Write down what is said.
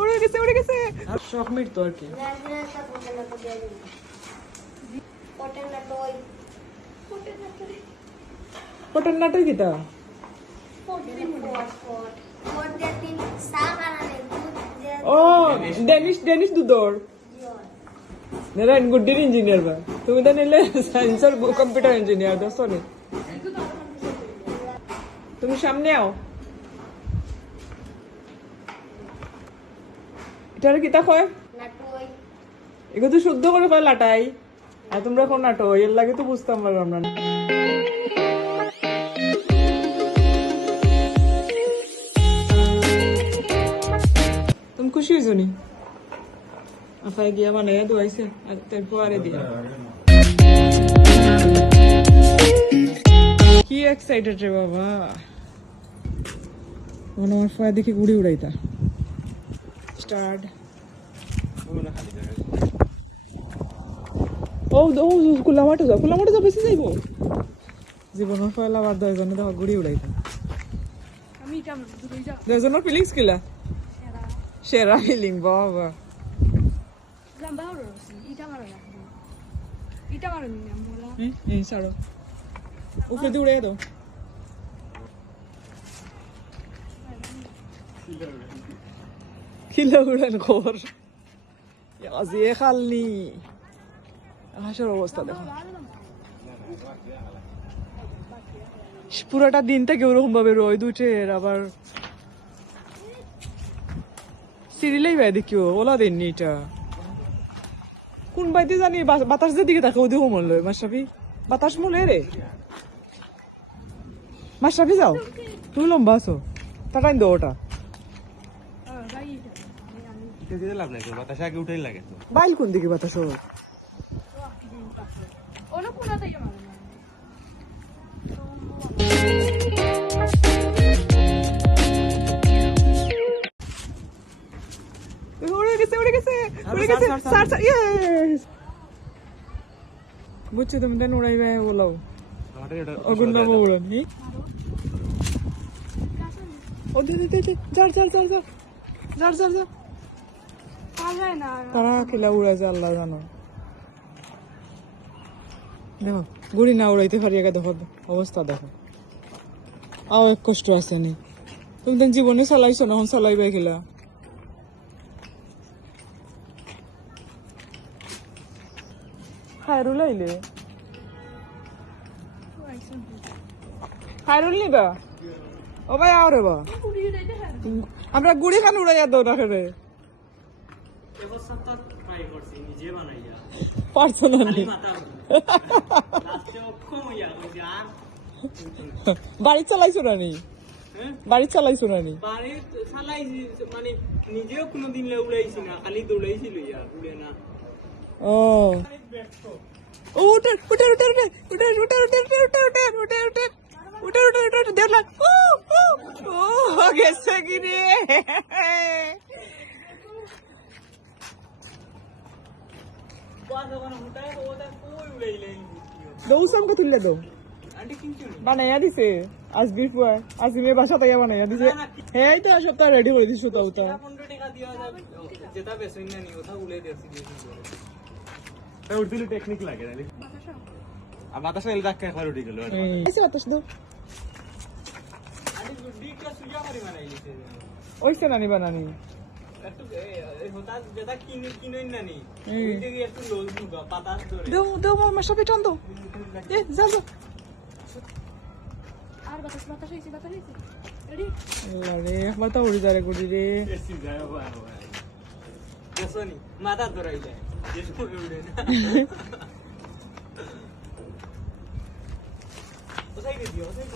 উড়ে গেছে উড়ে গেছে। আর মিট তো আর কি? পটন নাটক কিতা ও ডেনিশ ডেনিশ দুদর। নারায়ণ গুড্ডির ইঞ্জিনিয়ার বা। তুমি তো নিলে সায়েন্সের কম্পিউটার ইঞ্জিনিয়ার দোস্ত নি তুমি সামনে আও। এটার কিতা কয়? এগুলো তো শুদ্ধ করে কয় লাটাই। আর তোমরা কোন নাটো এর লাগে তো বুঝতাম না। তুমি খুশি হয়েছো নি? আফায় গিয়া মানে দোয়াইছে আর তারপর আরে দিয়া। কি এক্সাইটেড রে বাবা। মনে আমার ফয়া দেখি গুড়ি উড়াইতা। कस्टर्ड ও ও কুলা মাটো যাও কুলা মাটো যাও বেশি যাইব জীবনের পয়লা বার দশজনে দেখো ঘুরি উড়াইব দশজনের ফিলিংস কিলা সেরা ফিলিং বাবা ছাড়ো উপরে do উড়াই দাও কিলো খবর আজিয়ে খালনি। আকাশের অবস্থা দেখো। পুরোটা দিন থেকে ওরকম ভাবে রোদ উঠে আবার সিরিলেই ভাই দেখিও ওলা দেননি এটা। কোন বাইতে জানি বাতাস দিকে থাকে ওদিকে লয় মাসাবি বাতাস মলে রে। মাসাবি যাও। তুমি লম্বা আছো। টাটাই দো ওটা। দেখতেছি বাইল কোন দিকে বাতাস বুঝছ তুমি তাই নোড়াই ভাই বলাও অগুন বাবু উড়ান নি ও দে দে যার যার যার। যার যার যার। তারা খেলা উড়াইছে আল্লাহ জানো। দেখো গুড়ি না উড়াইতে পারি একা দেখো অবস্থা দেখো। আও এক কষ্ট আছে নি। তুমি তো জীবনে চালাইছো না চালাইবে খেলা খায়রুল আইলে? খায়রুল নিবা? ও ভাই আও রে বা। আমরা গুড়ি খান উড়াইয়া দৌ না খেলে পারছ না নি? বাড়ি চালাইছো না নি বাড়ি চালাইছো না নি বাড়ির চালাইছি মানে নিজেও কোনোদিন উড়াইছি না খালি দৌড়াইছিল ইয়া উড়ে না ও উঠে উঠে উঠে উঠে উঠে উঠে উঠে উঠে উঠে উঠে উঠে উঠে উঠে উঠে উঠে উঠে দেখলাম ও ও ও গেছে কি রে गौसम को तुल्ले दो বানাইয়া দিছে। আজ বিপুয়া আজ মেয়ে বাসা তাইয়া বানাইয়া দিছে। হ্যাঁ তো সপ্তাহ রেডি করে দিছো তো ওটা। যেটা না নি ওটা উলে দিছি টেকনিক লাগে আর বাতাসা এল রাখা একবার গেল এসে বাতাস ওইসে নানি বানানি। দেও দেও মোর মাসা পিটন দাও এ যা যা। আর বাতাস বাতাস হইছে বাতাস হইছে রেডি আরে মাথা উড়ি যারে গুড়ি রে। এসি যায় বাবা দেখছনি মাথা ধরাই যায়। যেটুকু উড়ে না। কোথায় গিয়ে দিও কোথায়